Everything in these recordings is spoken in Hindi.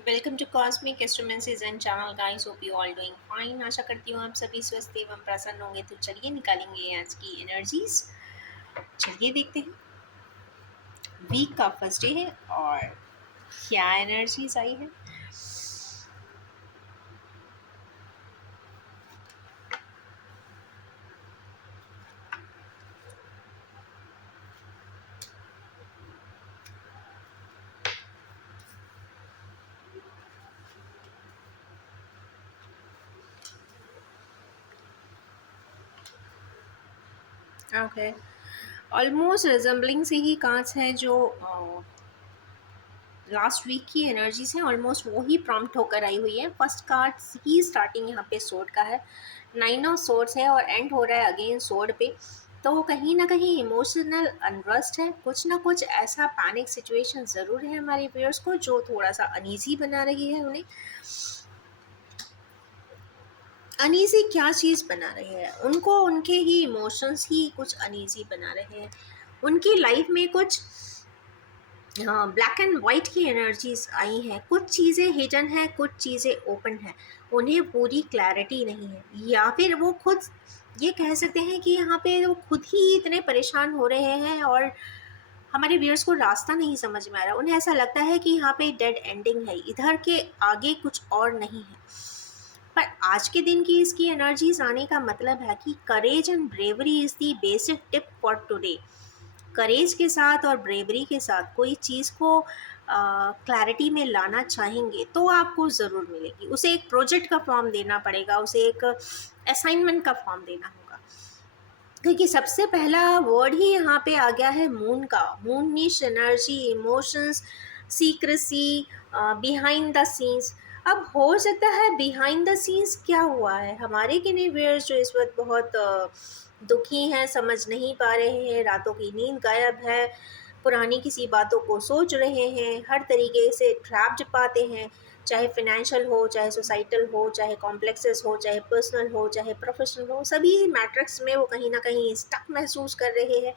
Welcome to cosmic astromensis and channel guys, hope you all doing fine. आशा करती हूँ आप सभी स्वस्थ एवं प्रसन्न होंगे। तो चलिए निकालेंगे आज की एनर्जीज। चलिए देखते हैं, वीक का फर्स्ट डे है और क्या एनर्जीज आई है। ओके, ऑलमोस्ट रिजम्बलिंग से ही कांच है जो लास्ट वीक की एनर्जीज हैं, ऑलमोस्ट वही प्रॉम्प्ट होकर आई हुई है। फर्स्ट कार्ड ही स्टार्टिंग यहाँ पे सोर्ड का है, 9 ऑफ सोर्ड्स है और एंड हो रहा है अगेन सोर्ड पे। तो कहीं ना कहीं इमोशनल अनरस्ट है, कुछ ना कुछ ऐसा पैनिक सिचुएशन ज़रूर है हमारे व्यूअर्स को जो थोड़ा सा अनईजी बना रही है उन्हें। अनईजी क्या चीज़ बना रही है उनको, उनके ही इमोशंस ही कुछ अनईजी बना रहे हैं। उनकी लाइफ में कुछ ब्लैक एंड वाइट की एनर्जीज आई हैं, कुछ चीज़ें हिडन हैं, कुछ चीज़ें ओपन हैं, उन्हें पूरी क्लैरिटी नहीं है। या फिर वो खुद ये कह सकते हैं कि यहाँ पे वो खुद ही इतने परेशान हो रहे हैं और हमारे व्यूअर्स को रास्ता नहीं समझ में आ रहा। उन्हें ऐसा लगता है कि यहाँ पे डेड एंडिंग है, इधर के आगे कुछ और नहीं है। पर आज के दिन की इसकी एनर्जीज आने का मतलब है कि courage and bravery is the basic tip for today. Courage के साथ और ब्रेवरी के साथ कोई चीज़ को क्लैरिटी में लाना चाहेंगे तो आपको ज़रूर मिलेगी। उसे एक प्रोजेक्ट का फॉर्म देना पड़ेगा, उसे एक असाइनमेंट का फॉर्म देना होगा, क्योंकि सबसे पहला वर्ड ही यहाँ पे आ गया है मून का। Moon means energy, emotions, secrecy, behind the scenes. अब हो सकता है बिहाइंड द सीन्स क्या हुआ है, हमारे किन्हीं व्यूअर्स जो इस वक्त बहुत दुखी हैं, समझ नहीं पा रहे हैं, रातों की नींद गायब है, पुरानी किसी बातों को सोच रहे हैं, हर तरीके से ट्रैप्ड पाते हैं, चाहे फिनेंशियल हो, चाहे सोसाइटल हो, चाहे कॉम्प्लेक्सेस हो, चाहे पर्सनल हो, चाहे प्रोफेशनल हो, सभी मैट्रिक्स में वो कहीं ना कहीं स्टक महसूस कर रहे हैं,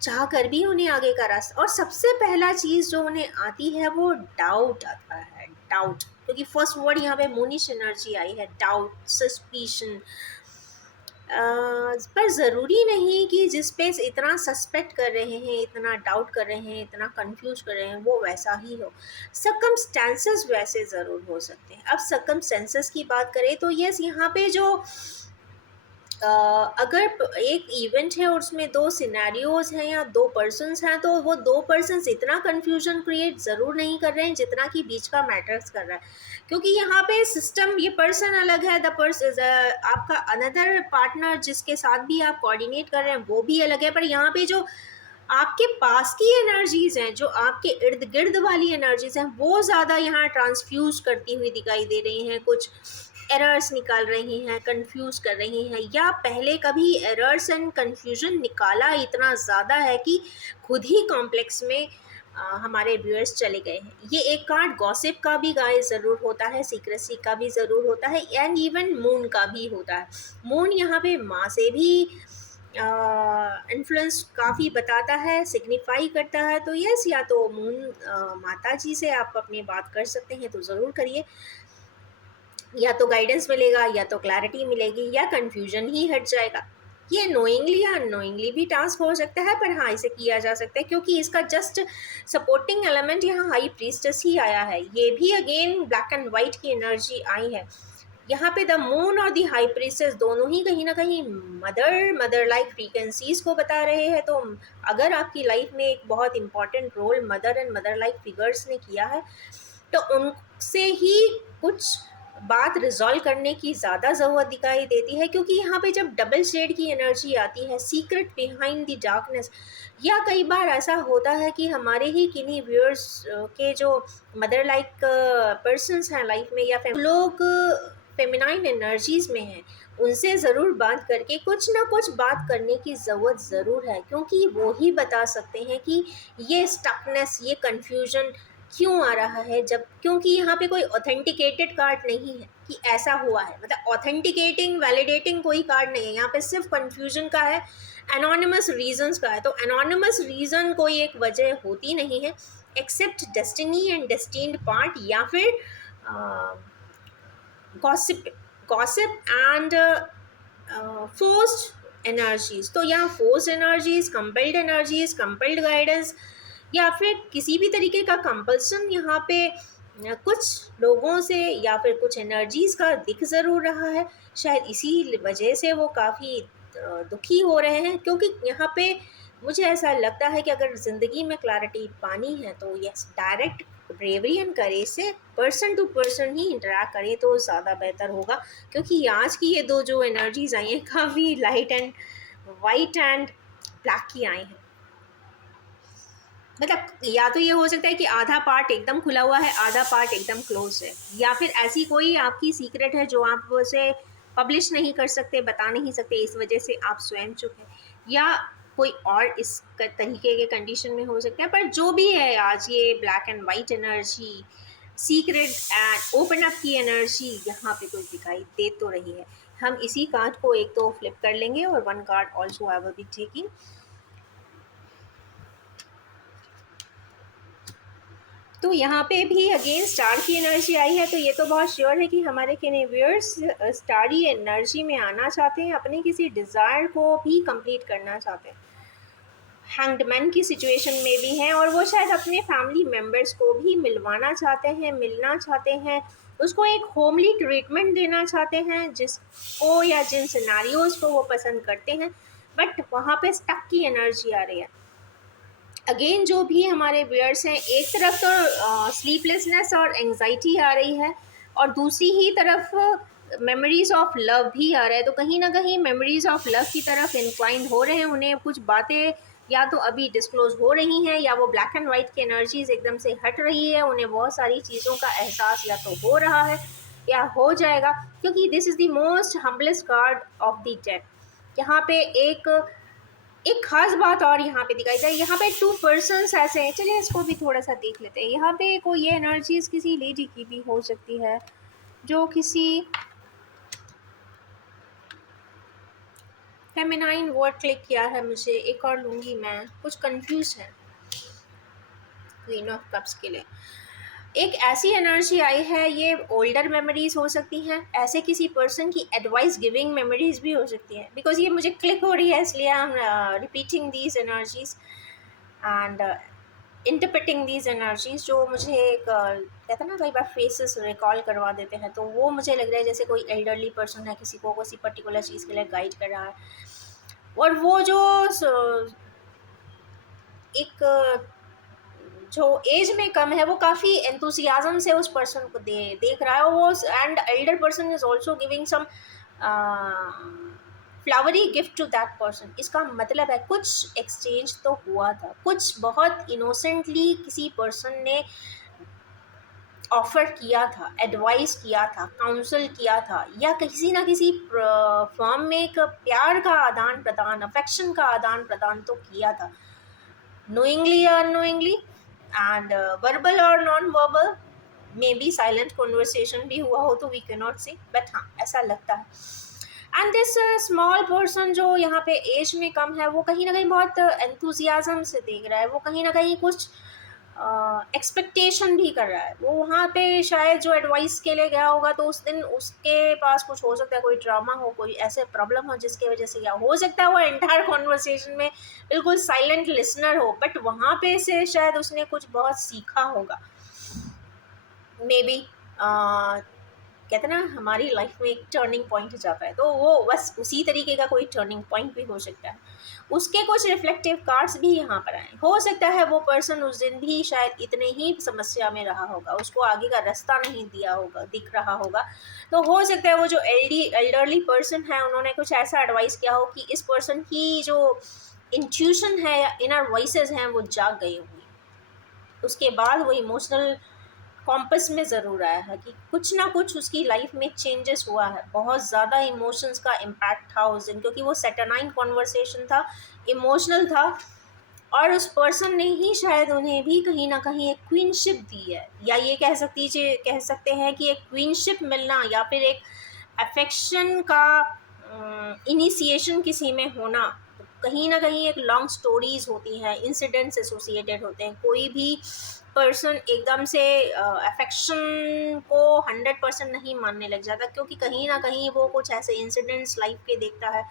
चाह कर भी उन्हें आगे का रास्ता। और सबसे पहला चीज़ जो उन्हें आती है वो डाउट आता है, डाउट। क्योंकि फर्स्ट वर्ड यहाँ पे मोनिश एनर्जी आई है, डाउट, सस्पिशन। पर ज़रूरी नहीं कि जिस पे इतना सस्पेक्ट कर रहे हैं, इतना डाउट कर रहे हैं, इतना कंफ्यूज कर रहे हैं वो वैसा ही हो। सर्कमस्टेंसेस वैसे ज़रूर हो सकते हैं। अब सर्कमस्टेंसेस की बात करें तो यस, यहाँ पे जो अगर एक इवेंट है और उसमें दो सिनेरियोज हैं या दो पर्सन्स हैं, तो वो दो पर्सन्स इतना कंफ्यूजन क्रिएट ज़रूर नहीं कर रहे हैं जितना कि बीच का मैटर्स कर रहा है। क्योंकि यहाँ पे सिस्टम, ये पर्सन अलग है, द पर्सन आपका अनदर पार्टनर जिसके साथ भी आप कोऑर्डिनेट कर रहे हैं वो भी अलग है। पर यहाँ पे जो आपके पास की एनर्जीज हैं, जो आपके इर्द गिर्द वाली एनर्जीज हैं, वो ज़्यादा यहाँ ट्रांसफ्यूज करती हुई दिखाई दे रही हैं, कुछ एरर्स निकाल रही हैं, कंफ्यूज कर रही हैं, या पहले कभी एरर्स एंड कंफ्यूजन निकाला इतना ज़्यादा है कि खुद ही कॉम्प्लेक्स में हमारे व्यूअर्स चले गए हैं। ये एक कार्ड गॉसिप का भी गाय ज़रूर होता है, सीक्रेसी का भी ज़रूर होता है, एंड इवन मून का भी होता है। मून यहाँ पे माँ से भी इन्फ्लुएंस काफ़ी बताता है, सिग्निफाई करता है। तो यस, या तो मून माता जी से आप अपनी बात कर सकते हैं तो ज़रूर करिए, या तो गाइडेंस मिलेगा, या तो क्लैरिटी मिलेगी, या कन्फ्यूजन ही हट जाएगा। ये नोइंगली या अननोइंगली भी टास्क हो सकता है, पर हाँ इसे किया जा सकता है क्योंकि इसका जस्ट सपोर्टिंग एलिमेंट यहाँ हाई प्रीस्टेस ही आया है। ये भी अगेन ब्लैक एंड वाइट की एनर्जी आई है। यहाँ पे द मून और द हाई प्रीस्टेस दोनों ही कहीं ना कहीं मदर लाइक फ्रीक्वेंसीज को बता रहे हैं। तो अगर आपकी लाइफ में एक बहुत important role mother and mother like figures ने किया है, तो उनसे ही कुछ बात रिजॉल्व करने की ज़्यादा ज़रूरत दिखाई देती है। क्योंकि यहाँ पे जब डबल शेड की एनर्जी आती है, सीक्रेट बिहाइंड द डार्कनेस, या कई बार ऐसा होता है कि हमारे ही किन्हीं व्यूअर्स के जो मदर लाइक पर्सन्स हैं लाइफ में, या फिर लोग फेमिनाइन एनर्जीज में हैं, उनसे ज़रूर बात करके कुछ ना कुछ बात करने की ज़रूरत ज़रूर है। क्योंकि वो ही बता सकते हैं कि ये स्टकनेस, ये कन्फ्यूजन क्यों आ रहा है। जब क्योंकि यहाँ पे कोई ऑथेंटिकेटेड कार्ड नहीं है कि ऐसा हुआ है, मतलब ऑथेंटिकेटिंग वैलिडेटिंग कोई कार्ड नहीं है यहाँ पे, सिर्फ कन्फ्यूजन का है, एनोनिमस रीजंस का है। तो एनोनिमस रीज़न कोई एक वजह होती नहीं है, except destiny and destined part, या फिर gossip gossip and forced energies. तो यहाँ फोर्स्ड एनर्जीज, कंपेल्ड गाइडेंस, या फिर किसी भी तरीके का कंपल्सन यहाँ पे कुछ लोगों से या फिर कुछ एनर्जीज का दिख ज़रूर रहा है। शायद इसी वजह से वो काफ़ी दुखी हो रहे हैं, क्योंकि यहाँ पे मुझे ऐसा लगता है कि अगर ज़िंदगी में क्लैरिटी पानी है तो yes, direct bravery and courage से पर्सन टू पर्सन ही इंटरेक्ट करें तो ज़्यादा बेहतर होगा। क्योंकि आज की ये दो जो एनर्जीज आई हैं काफ़ी light and white and black की आई हैं। मतलब या तो ये हो सकता है कि आधा पार्ट एकदम खुला हुआ है, आधा पार्ट एकदम क्लोज है, या फिर ऐसी कोई आपकी सीक्रेट है जो आप उसे पब्लिश नहीं कर सकते, बता नहीं सकते, इस वजह से आप स्वयं चुप हैं, या कोई और इस तरीके के कंडीशन में हो सकता है। पर जो भी है, आज ये black and white energy, secret and open up की एनर्जी यहाँ पे कुछ दिखाई दे तो रही है। हम इसी कार्ड को एक तो फ्लिप कर लेंगे और one card also I will be taking. तो यहाँ पे भी अगेन स्टार की एनर्जी आई है, तो ये तो बहुत श्योर है कि हमारे व्यूअर्स स्टारी एनर्जी में आना चाहते हैं, अपने किसी डिज़ायर को भी कंप्लीट करना चाहते हैं। हैंगड की सिचुएशन में भी हैं, और वो शायद अपने फैमिली मेम्बर्स को भी मिलवाना चाहते हैं, मिलना चाहते हैं, उसको एक होमली ट्रीटमेंट देना चाहते हैं जिसको या जिन सिनारियोज़ को वो पसंद करते हैं, बट वहाँ पे स्टक की एनर्जी आ रही है। अगेन जो भी हमारे व्यूअर्स हैं, एक तरफ तो स्लीपलेसनेस और एंजाइटी आ रही है, और दूसरी ही तरफ मेमोरीज ऑफ लव भी आ रहा है। तो कहीं ना कहीं मेमोरीज ऑफ लव की तरफ इंक्लाइंड हो रहे हैं, उन्हें कुछ बातें या तो अभी डिस्क्लोज हो रही हैं, या वो ब्लैक एंड वाइट की एनर्जीज एकदम से हट रही है, उन्हें बहुत सारी चीज़ों का एहसास या तो हो रहा है या हो जाएगा। क्योंकि this is the most humblest card of the death. यहाँ पे एक खास बात और यहाँ पे दिखाई जाए, यहाँ पे टू पर्सन्स ऐसे हैं, चलिए इसको भी थोड़ा सा देख लेते हैं। यहाँ पे कोई ये एनर्जीज किसी लेडी की भी हो सकती है जो किसी फेमिनाइन वर्ड क्लिक किया है मुझे। एक और लूँगी मैं, कुछ कंफ्यूज है क्वीन ऑफ कप्स के लिए। एक ऐसी एनर्जी आई है, ये ओल्डर मेमोरीज हो सकती हैं, ऐसे किसी पर्सन की एडवाइस गिविंग मेमोरीज भी हो सकती है, बिकॉज ये मुझे क्लिक हो रही है, इसलिए I am repeating these energies and interpreting these energies, जो मुझे एक कहते हैं ना, कई बार फेसेस रिकॉल करवा देते हैं। तो वो मुझे लग रहा है जैसे कोई एल्डरली पर्सन है, किसी को किसी पर्टिकुलर चीज़ के लिए गाइड कर रहा है, और वो जो एक जो एज में कम है, वो काफ़ी एंथुसियाज्म से उस पर्सन को देख रहा है, वो and elder person is also giving some flowery gift to that person. इसका मतलब है कुछ एक्सचेंज तो हुआ था, कुछ बहुत इनोसेंटली किसी पर्सन ने ऑफर किया था, एडवाइस किया था, काउंसल किया था, या किसी ना किसी फॉर्म में एक प्यार का आदान प्रदान, अफेक्शन का आदान प्रदान तो किया था, knowingly or unknowingly, and verbal or non-verbal, may be silent conversation भी हुआ हो तो वी कैन नॉट से, बट हाँ ऐसा लगता है। एंड दिस स्मॉल पर्सन जो यहाँ पे एज में कम है, वो कहीं ना कहीं बहुत एंथुजियाज्म से देख रहा है, वो कहीं ना कहीं कुछ एक्सपेक्टेशन भी कर रहा है। वो वहाँ पे शायद जो एडवाइस के लिए गया होगा, तो उस दिन उसके पास कुछ हो सकता है, कोई ड्रामा हो, कोई ऐसे प्रॉब्लम हो जिसकी वजह से, या हो सकता है वो एंटायर कॉन्वर्सेशन में बिल्कुल साइलेंट लिसनर हो, बट वहाँ पे से शायद उसने कुछ बहुत सीखा होगा। मे बी कहते ना, हमारी लाइफ में एक टर्निंग पॉइंट जाता है, तो वो बस उसी तरीके का कोई टर्निंग पॉइंट भी हो सकता है। उसके कुछ रिफ्लेक्टिव कार्ड्स भी यहाँ पर आए। हो सकता है वो पर्सन उस दिन भी शायद इतने ही समस्या में रहा होगा, उसको आगे का रास्ता नहीं दिया होगा, दिख रहा होगा। तो हो सकता है वो जो एल्डरली पर्सन है, उन्होंने कुछ ऐसा एडवाइस किया हो कि इस पर्सन की जो इंट्यूशन है या इनर वॉइसेस हैं वो जाग गई होंगी। उसके बाद वो इमोशनल कॉम्पस में ज़रूर आया है कि कुछ ना कुछ उसकी लाइफ में चेंजेस हुआ है। बहुत ज़्यादा इमोशंस का इम्पैक्ट था उस दिन, क्योंकि वो सैटरनाइन कॉन्वर्सेशन था, इमोशनल था, और उस पर्सन ने ही शायद उन्हें भी कहीं ना कहीं एक क्वीनशिप दी है, या ये कह सकते हैं कि एक क्वीनशिप मिलना, या फिर एक अफेक्शन का इनिशिएशन किसी में होना। कहीं ना कहीं एक लॉन्ग स्टोरीज होती हैं, इंसिडेंट्स एसोसिएटेड होते हैं। कोई भी पर्सन एकदम से अफेक्शन को 100% नहीं मानने लग जाता, क्योंकि कहीं ना कहीं वो कुछ ऐसे इंसिडेंट्स लाइफ के देखता है,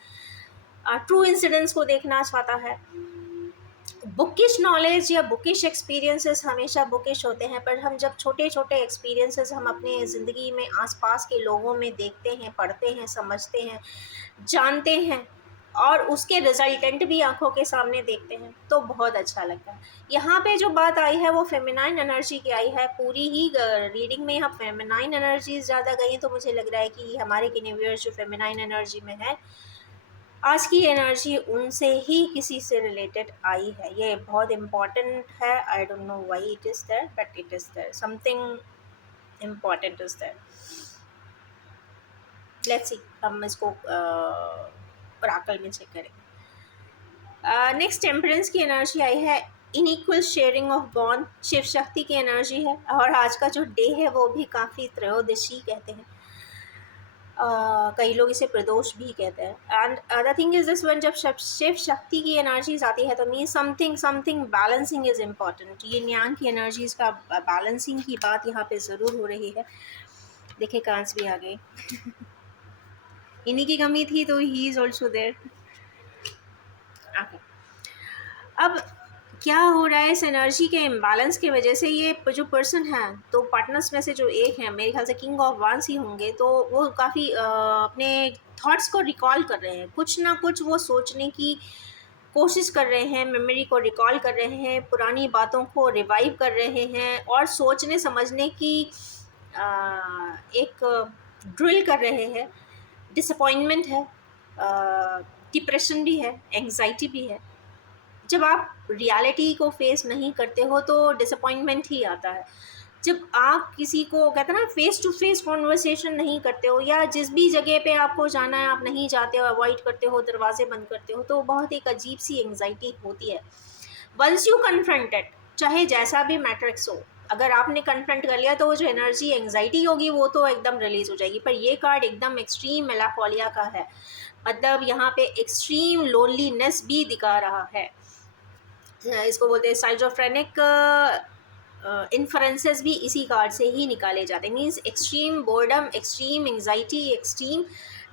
ट्रू इंसिडेंट्स को देखना चाहता है। बुकिश नॉलेज या बुकिश एक्सपीरियंसेस हमेशा बुकिश होते हैं, पर हम जब छोटे छोटे एक्सपीरियंसेस हम अपने ज़िंदगी में आसपास के लोगों में देखते हैं, पढ़ते हैं, समझते हैं, जानते हैं, और उसके रिजल्टेंट भी आंखों के सामने देखते हैं, तो बहुत अच्छा लगता है। यहाँ पे जो बात आई है वो फेमिनाइन एनर्जी की आई है। पूरी ही रीडिंग में यहाँ फेमिनाइन एनर्जीज ज़्यादा गई हैं, तो मुझे लग रहा है कि हमारे यूनिवर्स जो फेमिनाइन एनर्जी में है, आज की एनर्जी उनसे ही किसी से रिलेटेड आई है। ये बहुत इम्पॉर्टेंट है। I don't know why it is there, but it is there, something important is there. Let's see, हम इसको ओरेकल में चेक करेंगे। नेक्स्ट टेम्परेंस की एनर्जी आई है। Inequal sharing of bond Shiva Shakti की एनर्जी है, और आज का जो डे है वो भी काफ़ी त्रयोदशी कहते हैं। कई लोग इसे प्रदोष भी कहते हैं। And other thing is this one, जब शिव शक्ति की एनर्जीज आती है तो mean something something balancing is important. ये न्यांग की एनर्जीज का बैलेंसिंग की बात यहाँ पे ज़रूर हो रही है। देखिए कार्ड्स भी आ गए। इन्हीं की कमी थी तो ही इज ऑल्सो देयर। अब क्या हो रहा है, इस एनर्जी के इम्बैलेंस की वजह से ये जो पर्सन है, तो पार्टनर्स में से जो एक है, मेरे ख्याल से किंग ऑफ वांस ही होंगे, तो वो काफ़ी अपने थॉट्स को रिकॉल कर रहे हैं। कुछ ना कुछ वो सोचने की कोशिश कर रहे हैं, मेमोरी को रिकॉल कर रहे हैं, पुरानी बातों को रिवाइव कर रहे हैं, और सोचने समझने की एक ड्रिल कर रहे हैं। डिसअपॉइंटमेंट है, डिप्रेशन भी है, एंग्जाइटी भी है। जब आप रियलिटी को फेस नहीं करते हो तो डिसअपॉइंटमेंट ही आता है। जब आप किसी को कहते हैं ना, फेस टू फेस कॉन्वर्सेशन नहीं करते हो, या जिस भी जगह पे आपको जाना है आप नहीं जाते हो, अवॉइड करते हो, दरवाजे बंद करते हो, तो बहुत एक अजीब सी एंग्जाइटी होती है। वंस यू कन्फ्रंटेड, चाहे जैसा भी मैट्रिक्स हो, अगर आपने कन्फ्रंट कर लिया तो वो जो एनर्जी एंग्जाइटी होगी वो तो एकदम रिलीज हो जाएगी। पर ये कार्ड एकदम एक्सट्रीम मेलाकोलिया का है, मतलब यहाँ पे एक्सट्रीम लोनलीनेस भी दिखा रहा है। इसको बोलते हैं साइजोफ्रेनिक इन्फ्रेंसेस भी इसी कार्ड से ही निकाले जाते हैं। Means extreme boredom, extreme anxiety, extreme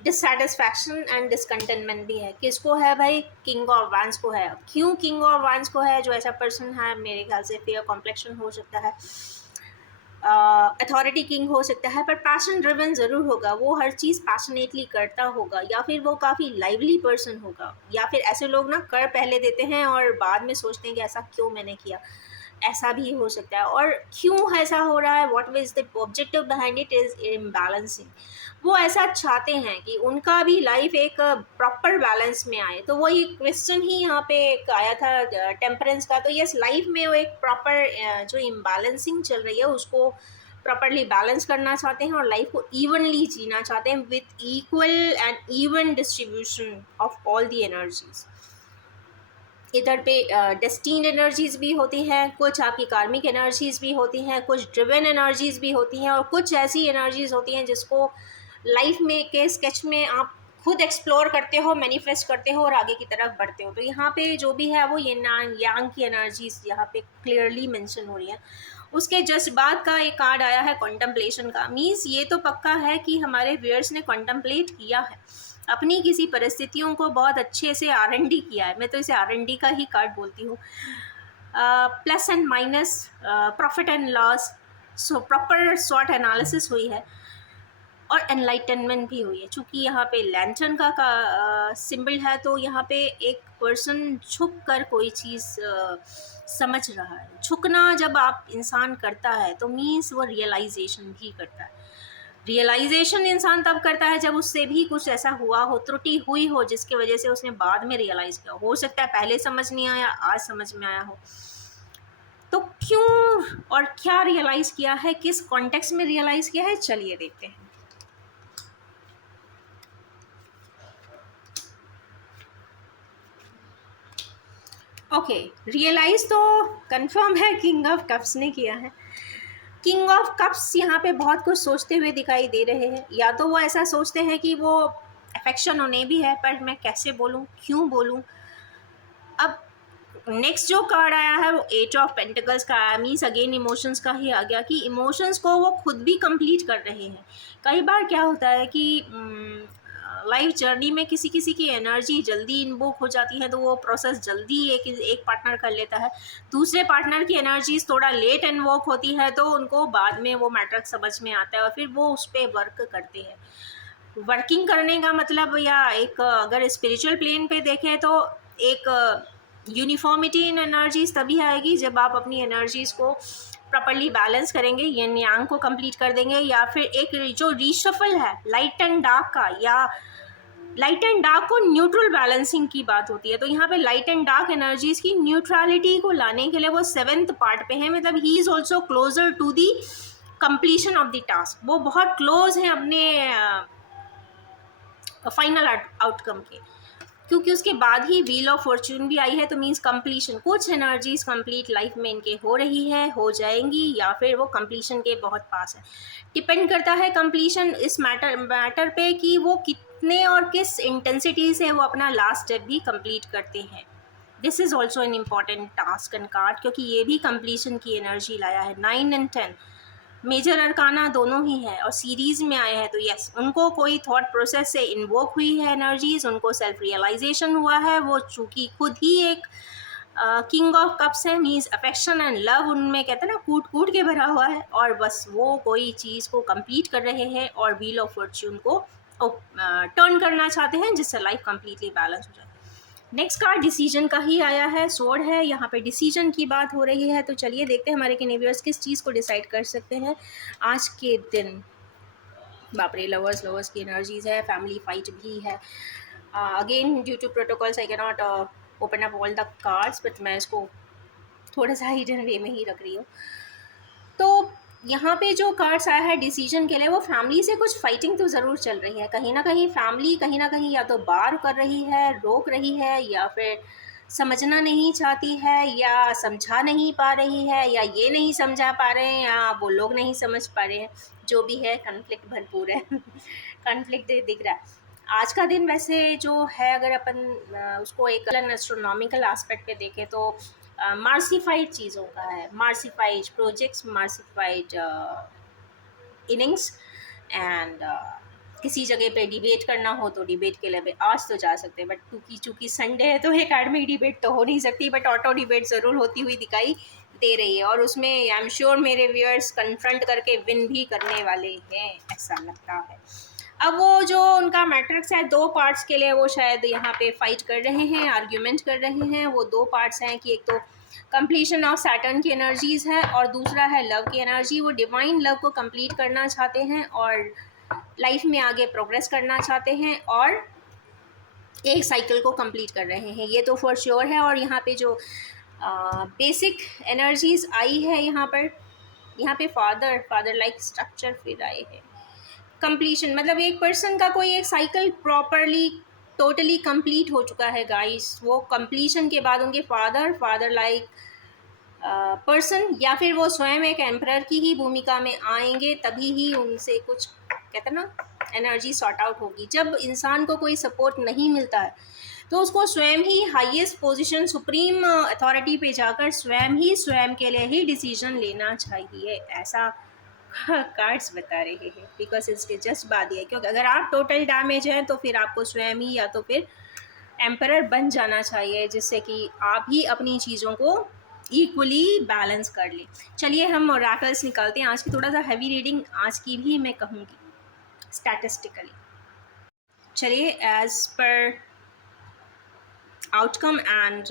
dissatisfaction and discontentment भी है। किसको है भाई? किंग ऑफ वांस को है। क्यों किंग ऑफ वांस को है? जो ऐसा पर्सन है, मेरे ख्याल से फेयर कॉम्प्लेक्शन हो सकता है, अथॉरिटी किंग हो सकता है, पर पैशन ड्रिवन ज़रूर होगा। वो हर चीज़ पैशनेटली करता होगा, या फिर वो काफ़ी लाइवली पर्सन होगा, या फिर ऐसे लोग ना कर पहले देते हैं और बाद में सोचते हैं कि ऐसा क्यों मैंने किया, ऐसा भी हो सकता है। और क्यों ऐसा हो रहा है, what is the objective behind it is imbalancing. वो ऐसा चाहते हैं कि उनका भी लाइफ एक प्रॉपर बैलेंस में आए। तो वही क्वेश्चन ही यहाँ पे एक आया था टेम्परेंस का। तो यस, लाइफ में वो एक प्रॉपर जो इम्बैलेंसिंग चल रही है उसको प्रॉपरली बैलेंस करना चाहते हैं, और लाइफ को इवनली जीना चाहते हैं with equal and even distribution of all the energies. इधर पे डेस्टीन्ड एनर्जीज भी होती हैं, कुछ आपकी कार्मिक एनर्जीज भी होती हैं, कुछ ड्रिवन एनर्जीज भी होती हैं, और कुछ ऐसी एनर्जीज होती हैं जिसको लाइफ में के स्केच में आप खुद एक्सप्लोर करते हो, मैनिफेस्ट करते हो और आगे की तरफ बढ़ते हो। तो यहाँ पे जो भी है वो ये यांग की एनर्जीज यहाँ पे क्लियरली मेंशन हो रही है। उसके जस्ट बाद का एक कार्ड आया है कॉन्टम्पलेशन का। मीन्स ये तो पक्का है कि हमारे व्यूअर्स ने कॉन्टम्पलेट किया है, अपनी किसी परिस्थितियों को बहुत अच्छे से R&D किया है। मैं तो इसे R&D का ही कार्ड बोलती हूँ। Plus and minus, profit and loss, so proper स्वॉट एनालिसिस हुई है, और एनलाइटनमेंट भी हुई है। चूँकि यहाँ पे लैंटर्न का सिंबल है, तो यहाँ पे एक पर्सन झुक कर कोई चीज़ समझ रहा है। झुकना जब आप इंसान करता है तो मीन्स वो रियलाइजेशन भी करता है। रियलाइजेशन इंसान तब करता है जब उससे भी कुछ ऐसा हुआ हो, त्रुटि हुई हो, जिसकी वजह से उसने बाद में रियलाइज किया हो सकता है पहले समझ नहीं आया, आज समझ में आया हो। तो क्यों और क्या रियलाइज किया है, किस कॉन्टेक्स्ट में रियलाइज किया है, चलिए देखते हैं। ओके, रियलाइज तो कंफर्म है किंग ऑफ कप्स ने किया है। किंग ऑफ कप्स यहाँ पे बहुत कुछ सोचते हुए दिखाई दे रहे हैं। या तो वो ऐसा सोचते हैं कि वो अफेक्शन उन्हें भी है, पर मैं कैसे बोलूँ, क्यों बोलूँ। अब नेक्स्ट जो कार्ड आया है वो एट ऑफ पेंटिकल्स का आया, मीन्स अगेन इमोशंस का ही आ गया कि इमोशंस को वो खुद भी कंप्लीट कर रहे हैं। कई बार क्या होता है कि लाइफ जर्नी में किसी किसी की एनर्जी जल्दी इन्वोक हो जाती है, तो वो प्रोसेस जल्दी एक पार्टनर कर लेता है। दूसरे पार्टनर की एनर्जीज थोड़ा लेट इन्वोक होती है, तो उनको बाद में वो मैटर समझ में आता है और फिर वो उस पर वर्क करते हैं। वर्किंग करने का मतलब, या एक अगर स्पिरिचुअल प्लेन पे देखें तो एक यूनिफॉर्मिटी इन एनर्जीज तभी आएगी जब आप अपनी एनर्जीज को प्रॉपरली बैलेंस करेंगे, यिन यांग को कंप्लीट कर देंगे, या फिर एक जो रीशफल है लाइट एंड डार्क का, या लाइट एंड डार्क को न्यूट्रल बैलेंसिंग की बात होती है। तो यहाँ पे लाइट एंड डार्क एनर्जीज की न्यूट्रलिटी को लाने के लिए वो 7th पार्ट पे है, मतलब he is also closer to the completion of the task. वो बहुत क्लोज है अपने फाइनल आउटकम के, क्योंकि उसके बाद ही व्हील ऑफ फॉर्च्यून भी आई है, तो मीन्स कंप्लीशन। कुछ एनर्जीज कंप्लीट लाइफ में इनके हो रही है, हो जाएंगी, या फिर वो कंप्लीशन के बहुत पास है। डिपेंड करता है कंप्लीशन इस मैटर पे कि वो कितने और किस इंटेंसिटी से वो अपना लास्ट स्टेप भी कंप्लीट करते हैं। This is also an important task and card, क्योंकि ये भी कंप्लीशन की एनर्जी लाया है। 9 and 10 मेजर अरकाना दोनों ही है और सीरीज में आए हैं, तो यस उनको कोई थॉट प्रोसेस से इन्वोक हुई है एनर्जीज, उनको सेल्फ रियलाइजेशन हुआ है। वो चूँकि खुद ही एक किंग ऑफ कप्स है, मीन्स अफेक्शन एंड लव उनमें कहते हैं ना कूट कूट के भरा हुआ है, और बस वो कोई चीज़ को कंप्लीट कर रहे हैं और व्हील ऑफ फॉर्च्यून को टर्न करना चाहते हैं, जिससे लाइफ कंप्लीटली बैलेंस हो जाए। नेक्स्ट कार्ड डिसीजन का ही आया है, स्वॉर्ड है, यहाँ पे डिसीजन की बात हो रही है। तो चलिए देखते हैं हमारे व्यूअर्स किस चीज़ को डिसाइड कर सकते हैं आज के दिन। बाप रे, लवर्स की एनर्जीज है, फैमिली फाइट भी है। Again due to protocols I can not open up all the cards, but मैं इसको थोड़ा सा हिडन वे में ही रख रही हूँ। तो यहाँ पे जो कार्ड्स आया है डिसीजन के लिए, वो फैमिली से कुछ फाइटिंग तो ज़रूर चल रही है। कहीं ना कहीं फैमिली कहीं ना कहीं या तो बार कर रही है, रोक रही है, या फिर समझना नहीं चाहती है, या समझा नहीं पा रही है, या ये नहीं समझा पा रहे हैं, या वो लोग नहीं समझ पा रहे हैं। जो भी है कन्फ्लिक्ट भरपूर है कन्फ्लिक्ट दिख रहा है आज का दिन। वैसे जो है अगर अपन उसको एक एस्ट्रोनॉमिकल एस्पेक्ट पे देखें तो मार्सीफाइड चीज़ों का है, मार्सीफाइड प्रोजेक्ट्स, मार्सीफाइड इनिंग्स, एंड किसी जगह पे डिबेट करना हो तो डिबेट के लिए आज तो जा सकते हैं, बट चूँकि संडे है तो एकेडमिक डिबेट तो हो नहीं सकती, बट ऑटो डिबेट ज़रूर होती हुई दिखाई दे रही है, और उसमें आई एम श्योर मेरे व्यूअर्स कन्फ्रंट करके विन भी करने वाले हैं, ऐसा लगता है। अब वो जो उनका मैट्रिक्स है 2 पार्ट्स के लिए, वो शायद यहाँ पे फाइट कर रहे हैं, आर्ग्यूमेंट कर रहे हैं। वो 2 पार्ट्स हैं कि एक तो कंप्लीशन ऑफ सैटर्न की एनर्जीज है, और दूसरा है लव की एनर्जी। वो डिवाइन लव को कंप्लीट करना चाहते हैं और लाइफ में आगे प्रोग्रेस करना चाहते हैं, और एक साइकिल को कंप्लीट कर रहे हैं, ये तो फॉर श्योर है। और यहाँ पे जो बेसिक एनर्जीज आई है यहाँ पे फादर लाइक स्ट्रक्चर फिर आए हैं। कंप्लीशन मतलब एक पर्सन का कोई एक साइकिल प्रॉपरली टोटली कंप्लीट हो चुका है गाइस। वो कंप्लीशन के बाद उनके फादर लाइक पर्सन, या फिर वो स्वयं एक एम्परर की ही भूमिका में आएंगे, तभी ही उनसे कुछ कहते हैं ना एनर्जी सॉर्ट आउट होगी। जब इंसान को कोई सपोर्ट नहीं मिलता है तो उसको स्वयं ही हाईएस्ट पोजीशन, सुप्रीम अथॉरिटी पे जाकर स्वयं के लिए ही डिसीजन लेना चाहिए, ऐसा कार्ड्स बता रहे हैं। बिकॉज इसके जस्ट बाद ये, क्योंकि अगर आप टोटल डैमेज हैं तो फिर आपको स्वयं ही या तो फिर एम्परर बन जाना चाहिए, जिससे कि आप ही अपनी चीज़ों को इक्वली बैलेंस कर लें। चलिए हम ओरेकल्स निकालते हैं। आज की थोड़ा सा हैवी रीडिंग आज की भी मैं कहूँगी स्टैटिस्टिकली। चलिए as per outcome and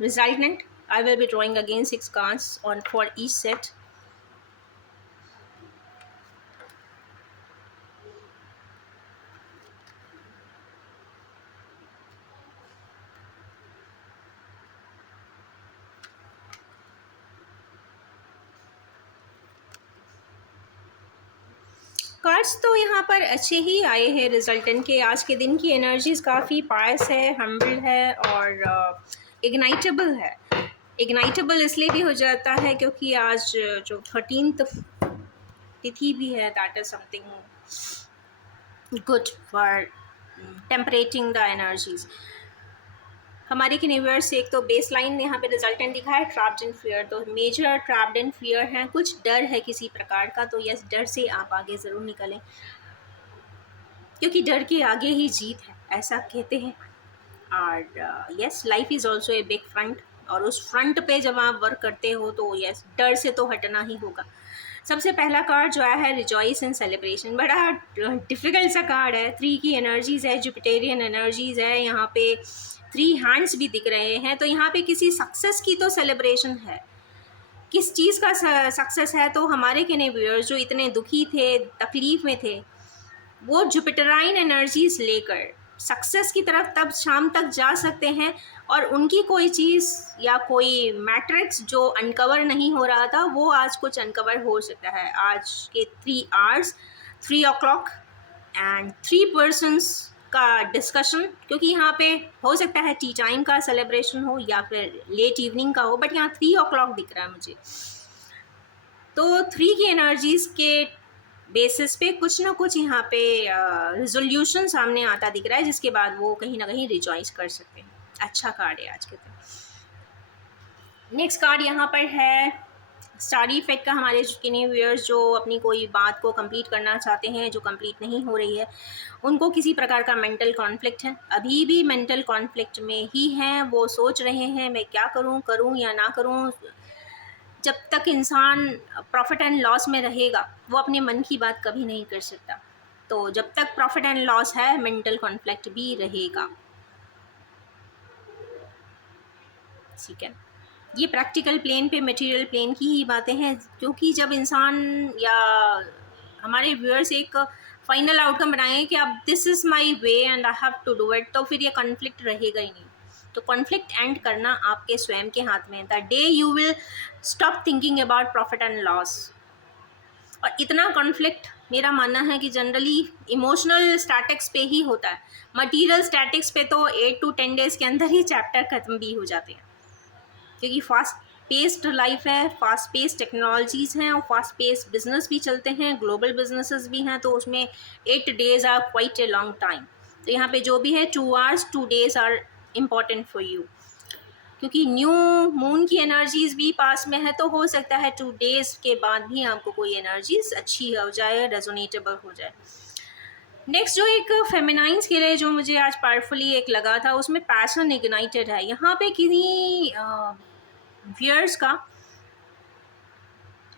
resultant, I will be drawing again 6 cards on for each set. Cards तो यहाँ पर अच्छे ही आए हैं रिजल्टेंट के। आज के दिन की एनर्जीज काफ़ी पायस है, हम्बल है और इग्नाइटेबल है। इग्नाइटेबल इसलिए भी हो जाता है क्योंकि आज जो 13th तिथि भी है, that is something good for tempering the energies. हमारे यूनिवर्स से एक तो बेस लाइन यहाँ पे रिजल्टेंट दिखा है ट्रैप्ड इन फियर, तो मेजर ट्रैप्ड इन फियर है, कुछ डर है किसी प्रकार का, तो यस डर से आप आगे ज़रूर निकलें, क्योंकि डर के आगे ही जीत है ऐसा कहते हैं। और yes life is also a big front, और उस फ्रंट पे जब आप वर्क करते हो तो यस डर से तो हटना ही होगा। सबसे पहला कार्ड जो आया है रिजॉइस एंड सेलिब्रेशन, बड़ा डिफ़िकल्ट सा कार्ड है। 3 की एनर्जीज़ है, जुपिटेरियन एनर्जीज़ है, यहाँ पे 3 हैंड्स भी दिख रहे हैं, तो यहाँ पे किसी सक्सेस की तो सेलिब्रेशन है। किस चीज़ का सक्सेस है, तो हमारे व्यूअर्स जो इतने दुखी थे, तकलीफ़ में थे, वो जुपिटराइन एनर्जीज लेकर सक्सेस की तरफ तब शाम तक जा सकते हैं, और उनकी कोई चीज़ या कोई मैट्रिक्स जो अनकवर नहीं हो रहा था वो आज कुछ अनकवर हो सकता है। आज के 3 आवर्स 3 o'clock एंड 3 पर्सनस का डिस्कशन, क्योंकि यहाँ पे हो सकता है टी टाइम का सेलिब्रेशन हो या फिर लेट इवनिंग का हो, बट यहाँ 3 o'clock दिख रहा है मुझे। तो 3 की एनर्जीज़ के बेसिस पे कुछ ना कुछ यहाँ पे रिजोल्यूशन सामने आता दिख रहा है, जिसके बाद वो कहीं ना कहीं रिजॉइस कर सकते हैं। अच्छा कार्ड है आज के दिन। नेक्स्ट कार्ड यहाँ पर है स्टार इफेक्ट का। हमारे किन्हीं व्यूअर्स जो अपनी कोई बात को कंप्लीट करना चाहते हैं, जो कंप्लीट नहीं हो रही है, उनको किसी प्रकार का मेंटल कॉन्फ्लिक्ट है, अभी भी मेंटल कॉन्फ्लिक्ट में ही हैं। वो सोच रहे हैं मैं क्या करूं, करूं या ना करूं। जब तक इंसान प्रॉफिट एंड लॉस में रहेगा वो अपने मन की बात कभी नहीं कर सकता, तो जब तक प्रॉफिट एंड लॉस है मेंटल कॉन्फ्लिक्ट भी रहेगा। ठीक है, ये प्रैक्टिकल प्लेन पे मटेरियल प्लेन की ही बातें हैं, क्योंकि जब इंसान या हमारे व्यूअर्स एक फाइनल आउटकम बनाएंगे कि अब this is my way and I have to do it, तो फिर ये कॉन्फ्लिक्ट रहेगा ही नहीं। तो कॉन्फ्लिक्ट एंड करना आपके स्वयं के हाथ में है। The day you will stop thinking about profit and loss. और इतना कॉन्फ्लिक्ट मेरा मानना है कि जनरली इमोशनल स्टैटिक्स पे ही होता है, मटीरियल स्टैटिक्स पे तो 8 to 10 डेज़ के अंदर ही चैप्टर ख़त्म भी हो जाते हैं, क्योंकि फास्ट पेस्ड लाइफ है, फास्ट पेस्ड टेक्नोलॉजीज़ हैं और फास्ट पेस्ड बिजनेस भी चलते हैं, ग्लोबल बिजनेसेस भी हैं, तो उसमें 8 days are quite a long time. तो यहाँ पे जो भी है 2 hours 2 days are important for you, क्योंकि न्यू मून की एनर्जीज़ भी पास में है, तो हो सकता है 2 days के बाद भी आपको कोई एनर्जीज अच्छी हो जाए, रेजोनेटेबल हो जाए। नेक्स्ट जो एक फेमिनाइंस के लिए जो मुझे आज पावरफुली एक लगा था, उसमें पैशन इग्नाइटेड है। यहाँ पे किन्हीं व्यूअर्स का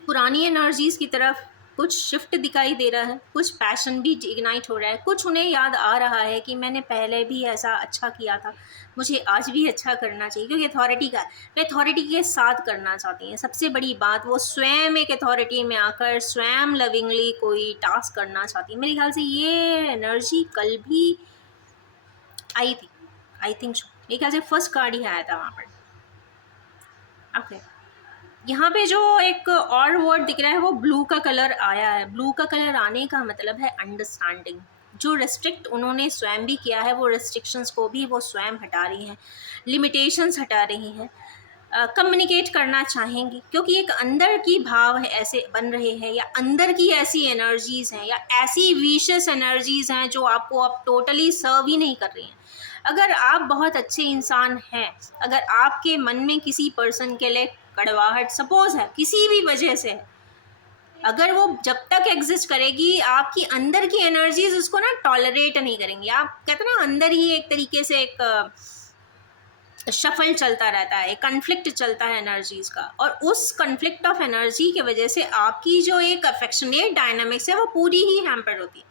पुरानी एनर्जीज़ की तरफ कुछ शिफ्ट दिखाई दे रहा है, कुछ पैशन भी इग्नाइट हो रहा है, कुछ उन्हें याद आ रहा है कि मैंने पहले भी ऐसा अच्छा किया था, मुझे आज भी अच्छा करना चाहिए, क्योंकि अथॉरिटी का वे अथॉरिटी के साथ करना चाहती हैं। सबसे बड़ी बात वो स्वयं एक अथॉरिटी में आकर स्वयं लविंगली कोई टास्क करना चाहती है। मेरे ख्याल से ये एनर्जी कल भी आई थी, आई थिंक सो, मेरे ख्याल से फर्स्ट कार्ड ही आया था वहाँ पर। ओके, यहाँ पे जो एक और वर्ड दिख रहा है वो ब्लू का कलर आया है। ब्लू का कलर आने का मतलब है अंडरस्टैंडिंग। जो रिस्ट्रिक्ट उन्होंने स्वयं भी किया है, वो रिस्ट्रिक्शंस को भी वो स्वयं हटा रही हैं, लिमिटेशंस हटा रही हैं, कम्युनिकेट करना चाहेंगी, क्योंकि एक अंदर की भाव है ऐसे बन रहे हैं, या अंदर की ऐसी एनर्जीज़ हैं या ऐसी विशेष एनर्जीज़ हैं जो आपको अब टोटली सर्व ही नहीं कर रही हैं। अगर आप बहुत अच्छे इंसान हैं, अगर आपके मन में किसी पर्सन के लिए कड़वाहट सपोज है, किसी भी वजह से है, अगर वो जब तक एग्जिस्ट करेगी, आपकी अंदर की एनर्जीज उसको ना टॉलरेट नहीं करेंगी। आप कहते ना अंदर ही एक तरीके से एक शफल चलता रहता है, कन्फ्लिक्ट चलता है एनर्जीज का, और उस कन्फ्लिक्ट ऑफ एनर्जी की वजह से आपकी जो एक अफेक्शनेट डायनामिक्स है वो पूरी ही हैम्पर होती है।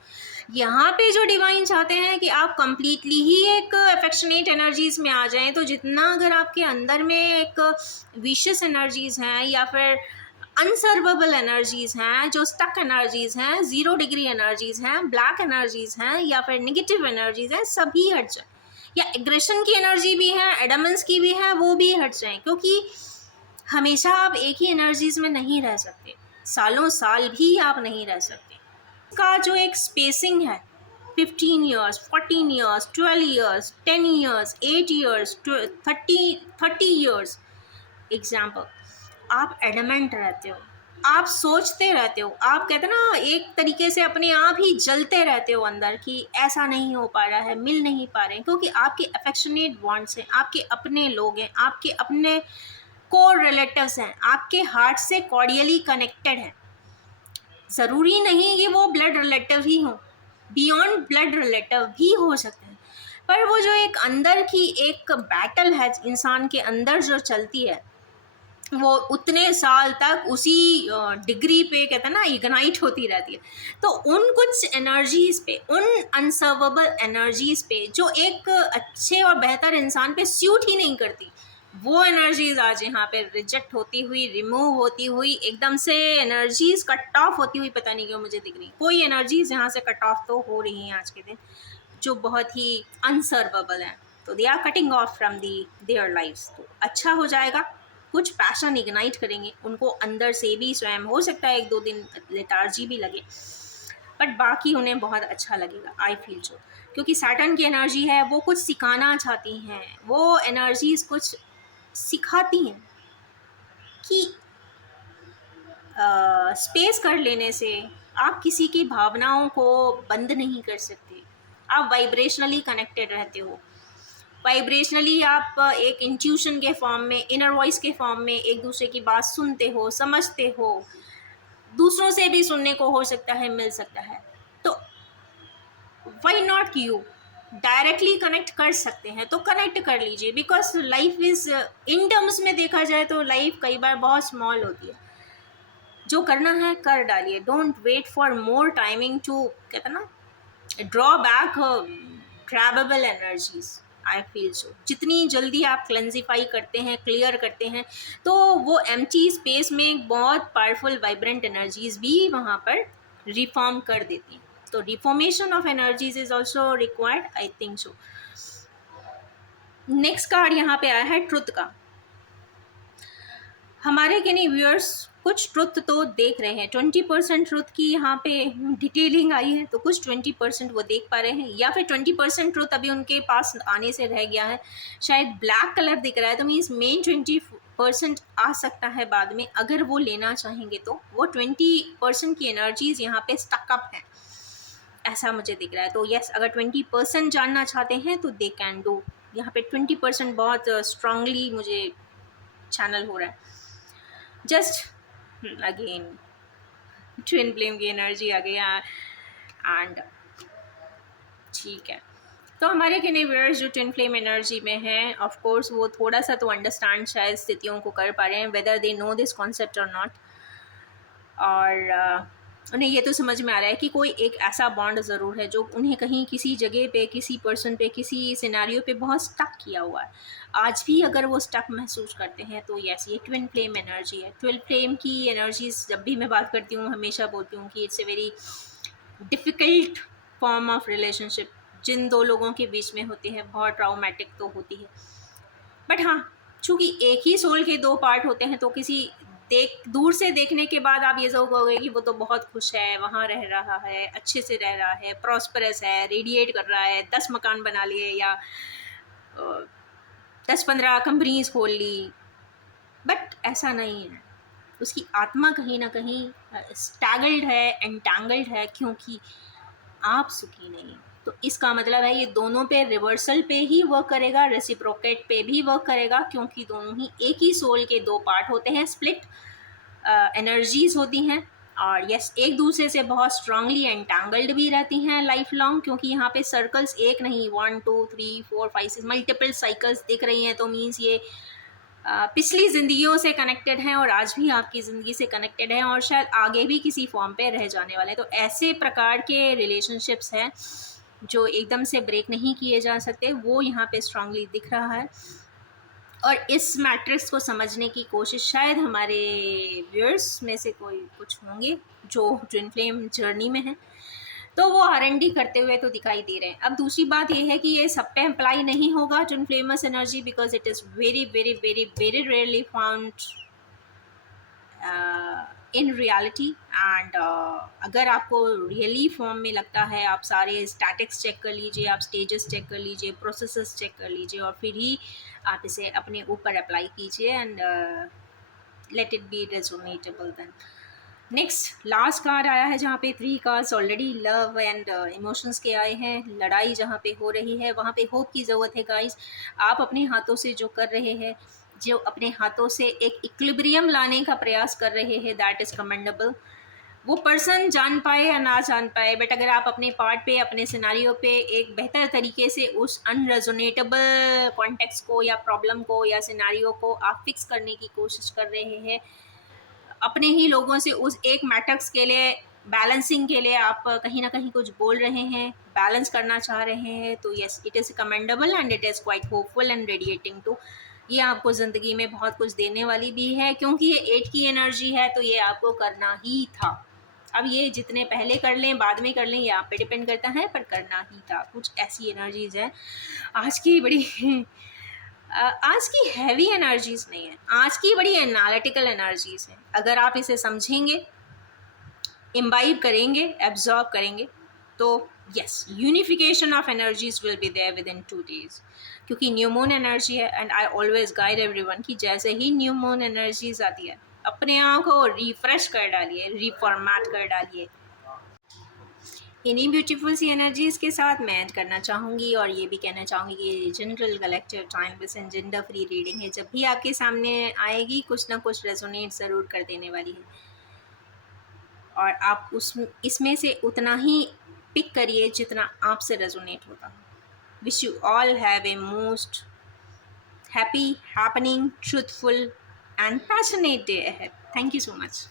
यहाँ पे जो डिवाइन चाहते हैं कि आप कंप्लीटली ही एक अफेक्शनेट एनर्जीज में आ जाएं, तो जितना अगर आपके अंदर में एक विशियस एनर्जीज हैं या फिर अनसर्वेबल एनर्जीज हैं, जो स्टक एनर्जीज हैं, 0 डिग्री एनर्जीज हैं, ब्लैक एनर्जीज हैं या फिर नेगेटिव एनर्जीज हैं, सभी हट जाए, या एग्रेशन की एनर्जी भी है, एडमेंस की भी है, वो भी हट जाएं, क्योंकि हमेशा आप एक ही एनर्जीज में नहीं रह सकते, सालों साल भी आप नहीं रह सकते। का जो एक स्पेसिंग है 15 years, 14 years, 12 years, 10 years, 8 years, 30 years example, आप एडमेंट रहते हो, आप सोचते रहते हो, आप कहते हैं ना एक तरीके से अपने आप ही जलते रहते हो अंदर कि ऐसा नहीं हो पा रहा है, मिल नहीं पा रहे हैं, क्योंकि आपके अफेक्शनेट बॉन्ड्स हैं, आपके अपने लोग हैं, आपके अपने कोर रिलेटिव्स हैं, आपके हार्ट से कॉर्डियली कनेक्टेड हैं। ज़रूरी नहीं कि वो ब्लड रिलेटिव ही हों, बियॉन्ड ब्लड रिलेटिव भी हो सकते हैं। पर वो जो एक अंदर की एक बैटल है इंसान के अंदर जो चलती है, वो उतने साल तक उसी डिग्री पे कहते हैं ना इग्नाइट होती रहती है। तो उन कुछ एनर्जीज पे, उन अनसर्वेबल एनर्जीज पे जो एक अच्छे और बेहतर इंसान पे सूट ही नहीं करती, वो एनर्जीज आज यहाँ पे रिजेक्ट होती हुई, रिमूव होती हुई, एकदम से एनर्जीज कट ऑफ होती हुई पता नहीं क्यों मुझे दिख रही। कोई एनर्जीज यहाँ से कट ऑफ तो हो रही हैं आज के दिन जो बहुत ही अनसर्वेबल हैं, तो they are cutting off from the their lives. तो अच्छा हो जाएगा, कुछ पैशन इग्नाइट करेंगे उनको अंदर से भी, स्वयं हो सकता है 1-2 दिन लेथार्जी भी लगे, बट बाकी उन्हें बहुत अच्छा लगेगा, आई फील सो। क्योंकि सैटर्न की एनर्जी है, वो कुछ सिखाना चाहती हैं, वो एनर्जीज कुछ सिखाती हैं कि स्पेस कर लेने से आप किसी की भावनाओं को बंद नहीं कर सकते। आप वाइब्रेशनली कनेक्टेड रहते हो, वाइब्रेशनली आप एक इंट्यूशन के फॉर्म में, इनर वॉइस के फॉर्म में एक दूसरे की बात सुनते हो, समझते हो, दूसरों से भी सुनने को हो सकता है, मिल सकता है। तो why not you directly connect कर सकते हैं तो कनेक्ट कर लीजिए, because life is, in terms में देखा जाए तो लाइफ कई बार बहुत स्मॉल होती है। जो करना है कर डालिए, don't wait for more timing to कहते ना draw back travelable energies, I feel so. जितनी जल्दी आप क्लेंजिफाई करते हैं, क्लियर करते हैं, तो वो एम्प्टी स्पेस में बहुत पावरफुल वाइब्रेंट एनर्जीज भी वहाँ पर रिफॉर्म कर देती हैं। तो reformation of energies is also required, I think so. Next card यहाँ पे आया है ट्रुथ का। हमारे के नहीं व्यूअर्स कुछ ट्रुथ तो देख रहे हैं, 20% ट्रुथ की यहाँ पे डिटेलिंग आई है, तो कुछ 20% वो देख पा रहे हैं, या फिर 20% ट्रुथ अभी उनके पास आने से रह गया है। शायद ब्लैक कलर दिख रहा है, तो मीन्स मेन 20% आ सकता है बाद में, अगर वो लेना चाहेंगे तो। वो 20% की एनर्जीज यहाँ पे स्टकअप है, ऐसा मुझे दिख रहा है। तो यस, अगर 20% जानना चाहते हैं तो दे कैन डू। यहाँ पे 20% बहुत स्ट्रांगली मुझे चैनल हो रहा है। जस्ट अगेन ट्विन फ्लेम की एनर्जी आ गई एंड ठीक है। तो हमारे के व्यूअर्स जो ट्विन फ्लेम एनर्जी में हैं, ऑफ कोर्स वो थोड़ा सा तो अंडरस्टैंड शायद स्थितियों को कर पा रहे हैं, whether they know this concept और नॉट। और उन्हें ये तो समझ में आ रहा है कि कोई एक ऐसा बॉन्ड ज़रूर है जो उन्हें कहीं किसी जगह पे, किसी पर्सन पे, किसी सिनेरियो पे बहुत स्टक किया हुआ है। आज भी अगर वो स्टक महसूस करते हैं तो यस, ये ट्विन फ्लेम एनर्जी है। ट्विन फ्लेम की एनर्जीज जब भी मैं बात करती हूँ हमेशा बोलती हूँ कि it's a very difficult form of relationship जिन दो लोगों के बीच में होती है, बहुत ट्राउमेटिक तो होती है। बट हाँ, चूँकि एक ही सोल के दो पार्ट होते हैं, तो किसी दूर से देखने के बाद आप ये ज़रूर कहोगे कि वो तो बहुत खुश है, वहाँ रह रहा है, अच्छे से रह रहा है, प्रॉस्परस है, रेडिएट कर रहा है, 10 मकान बना लिए या 10-15 कंपनीज खोल ली। बट ऐसा नहीं है, उसकी आत्मा कहीं ना कहीं स्टैगल्ड है, एंटैंगल्ड है, क्योंकि आप सुखी नहीं। तो इसका मतलब है ये दोनों पे रिवर्सल पे ही वर्क करेगा, रेसिप्रोकेट पे भी वर्क करेगा, क्योंकि दोनों ही एक ही सोल के दो पार्ट होते हैं, स्प्लिट एनर्जीज होती हैं। और यस, एक दूसरे से बहुत स्ट्रांगली एंटैंगल्ड भी रहती हैं लाइफ लॉन्ग, क्योंकि यहाँ पे सर्कल्स एक नहीं, 1 2 3 4 5 6 मल्टीपल साइकिल्स दिख रही हैं। तो मीन्स ये पिछली ज़िंदगियों से कनेक्टेड हैं और आज भी आपकी ज़िंदगी से कनेक्टेड हैं, और शायद आगे भी किसी फॉर्म पे रह जाने वाले हैं। तो ऐसे प्रकार के रिलेशनशिप्स हैं जो एकदम से ब्रेक नहीं किए जा सकते, वो यहाँ पे स्ट्रांगली दिख रहा है। और इस मैट्रिक्स को समझने की कोशिश शायद हमारे व्यूअर्स में से कोई कुछ होंगे जो ट्विन फ्लेम जर्नी में हैं, तो वो R&D करते हुए तो दिखाई दे रहे हैं। अब दूसरी बात ये है कि ये सब पे अप्लाई नहीं होगा twin flames energy, because it is very very very very rarely found in reality. And अगर आपको रियली फॉर्म में लगता है, आप सारे स्टैटिक्स चेक कर लीजिए, आप स्टेजेस चेक कर लीजिए, प्रोसेसेस चेक कर लीजिए, और फिर ही आप इसे अपने ऊपर अप्लाई कीजिए and let it be resonatable then. Next last card आया है जहाँ पे 3 cards already love and emotions के आए हैं। लड़ाई जहाँ पे हो रही है वहाँ पे होप की ज़रूरत है गाइस। आप अपने हाथों से जो कर रहे हैं, जो अपने हाथों से एक इक्विलिब्रियम लाने का प्रयास कर रहे हैं, दैट इज़ कमेंडेबल। वो पर्सन जान पाए या ना जान पाए, बट अगर आप अपने पार्ट पे, अपने सिनारियो पे एक बेहतर तरीके से उस अनरेजोनेटेबल कॉन्टेक्स्ट को या प्रॉब्लम को या सिनारियो को आप फिक्स करने की कोशिश कर रहे हैं, अपने ही लोगों से उस एक मैटर्स के लिए, बैलेंसिंग के लिए आप कहीं ना कहीं कुछ बोल रहे हैं, बैलेंस करना चाह रहे हैं, तो yes, it is commendable and it is quite hopeful and radiating too. ये आपको ज़िंदगी में बहुत कुछ देने वाली भी है, क्योंकि ये 8 की एनर्जी है, तो ये आपको करना ही था। अब ये जितने पहले कर लें, बाद में कर लें, ये आप पे डिपेंड करता है, पर करना ही था। कुछ ऐसी एनर्जीज है आज की बड़ी आज की हैवी एनर्जीज नहीं है, आज की बड़ी एनालिटिकल एनर्जीज है। अगर आप इसे समझेंगे, इम्बाइब करेंगे, एब्जॉर्ब करेंगे, तो yes, unification of energies will be there within 2 days। क्योंकि न्यू मून एनर्जी है, and I always guide everyone कि जैसे ही न्यू मून एनर्जीज आती है, अपने आप को रिफ्रेश कर डालिए, रिफॉर्मेट कर डालिए। इन्हीं ब्यूटीफुल सी एनर्जीज़ के साथ मैं ऐड करना चाहूँगी, और ये भी कहना चाहूँगी कि ये general collective time base and gender free reading है। जब भी आपके सामने आएगी, कुछ ना कुछ रेजोनेट ज़रूर कर देने वाली है, और आप उस इसमें से उतना ही पिक करिए जितना आपसे रेजोनेट होता है। Wish you all have a most happy, happening, truthful and passionate day ahead. Thank you so much.